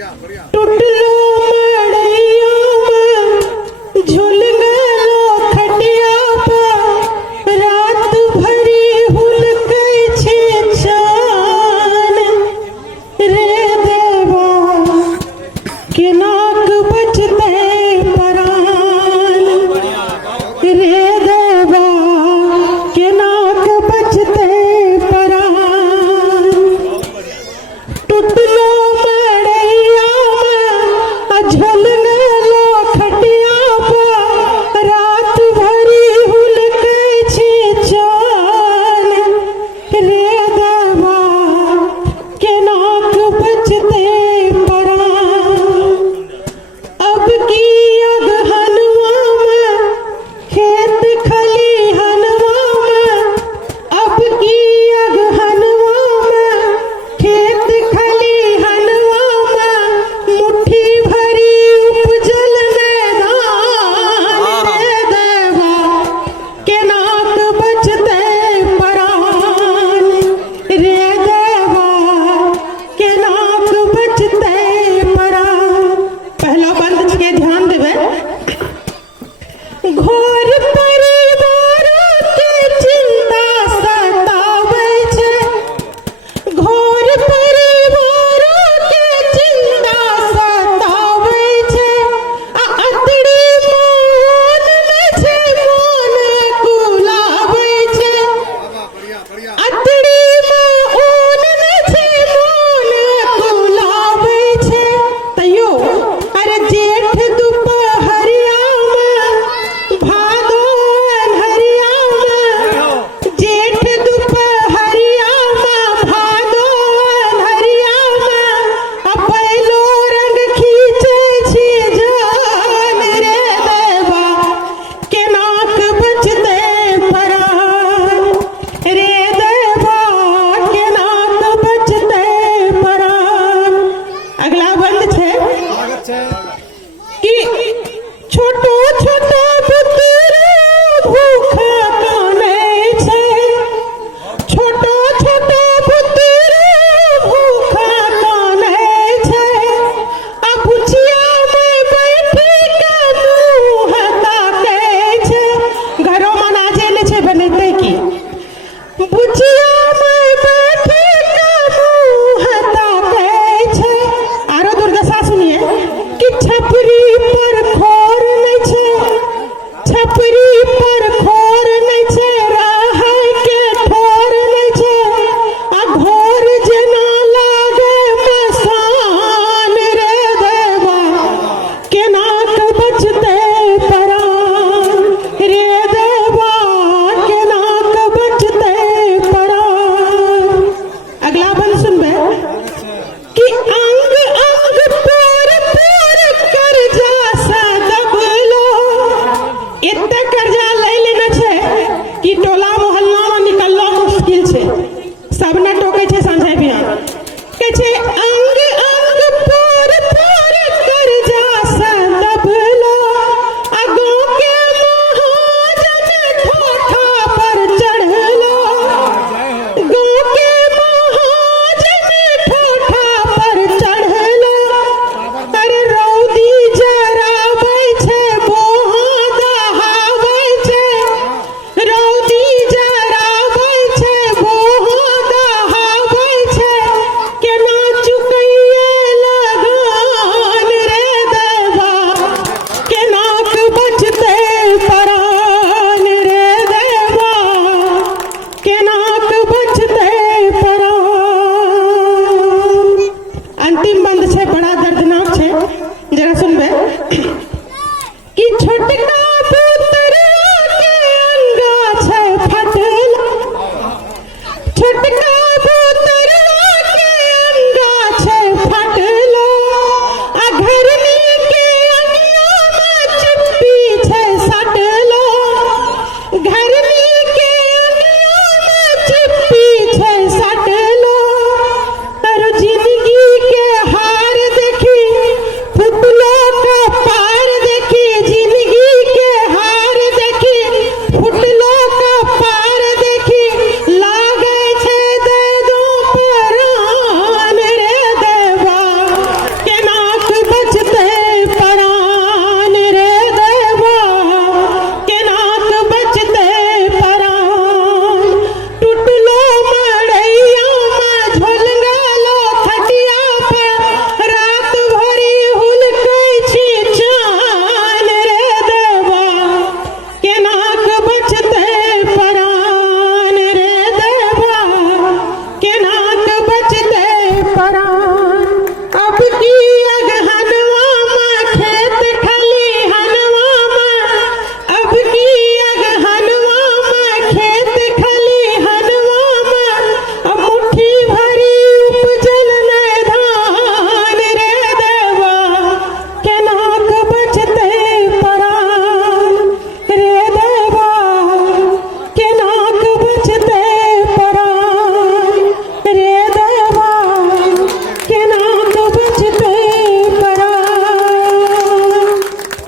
टुटलो मड़ैया में झूल गलो खटिया पर रात भरी हुलकै छे चान रे देवा केनाक बचते परान रे देवा केनाक बचते परान टुटलो मड़ैया में झूल गलो खटिया पर रात भरी हुलकै छे चान रे देवा केनाक बचते परान अब की अगहनवा में खेत खलिहनवा में अब की अगहनवा में खेत खलिहनवा में मुट्ठी भरी उपजल मैदान रे देवा केनाक बचते परान रे देवा केनाक बचते परान। पहला बंद के ध्यान देवे घोर परिवार के चिंता सताबै छै घोर परिवार के चिंता सताबै छै आ अतड़ी मोन में छै मोन कुलाबै छै अतड़ी मोन में छै मोन कुलाबै छै तैयो अरे जेठ दुपहरिया में भादो अन्हरिया में जेठ दुपहरिया में भादो अन्हरिया में अपैलो रंग खींचे छियै जान रे देवा केनाक बचते परान रे देवा केनाक बचते परान। अगला बंद छै कि छोटो छोटो पुत्र भूखा कानै छै छोटो छोटो पुत्र भूखा कानै छै आ बुचिया में बैठी के मुँह ताकै छै घरो में अनाजे नहि छै बनेतै की बुचिया में बैठी के मुँह ताकै छै। आरो दुर्दशा सुनिए कि छपरी पर खोर नहीं छै छपरी पर खोर नहीं छै रहै के ठोर नहीं छै आ घोर जेना लागे मसान रे देवा केनाक बचते परान रे देवा केनाक बचते परान। अगला बंद सुनबे कि अंग अंग पोर पोर कर्जा से दबलो एते कर्जा ले लेना छै कि टोला मोहल्ला में निकलना मुश्किल छै सब ने टोकै छै साँझे बिहान कहै छै अंग अंग पोर पोर कर्जा से दबलो आ गाँव के महाजन ठोठा पर चढ़लो गाँव के महाजन ठोठा पर चढ़लो अरे रौदी जराबै छै बोहा दहाबै छै रौदी जराबै छै बोहा दहाबै छै केना चुकै सजते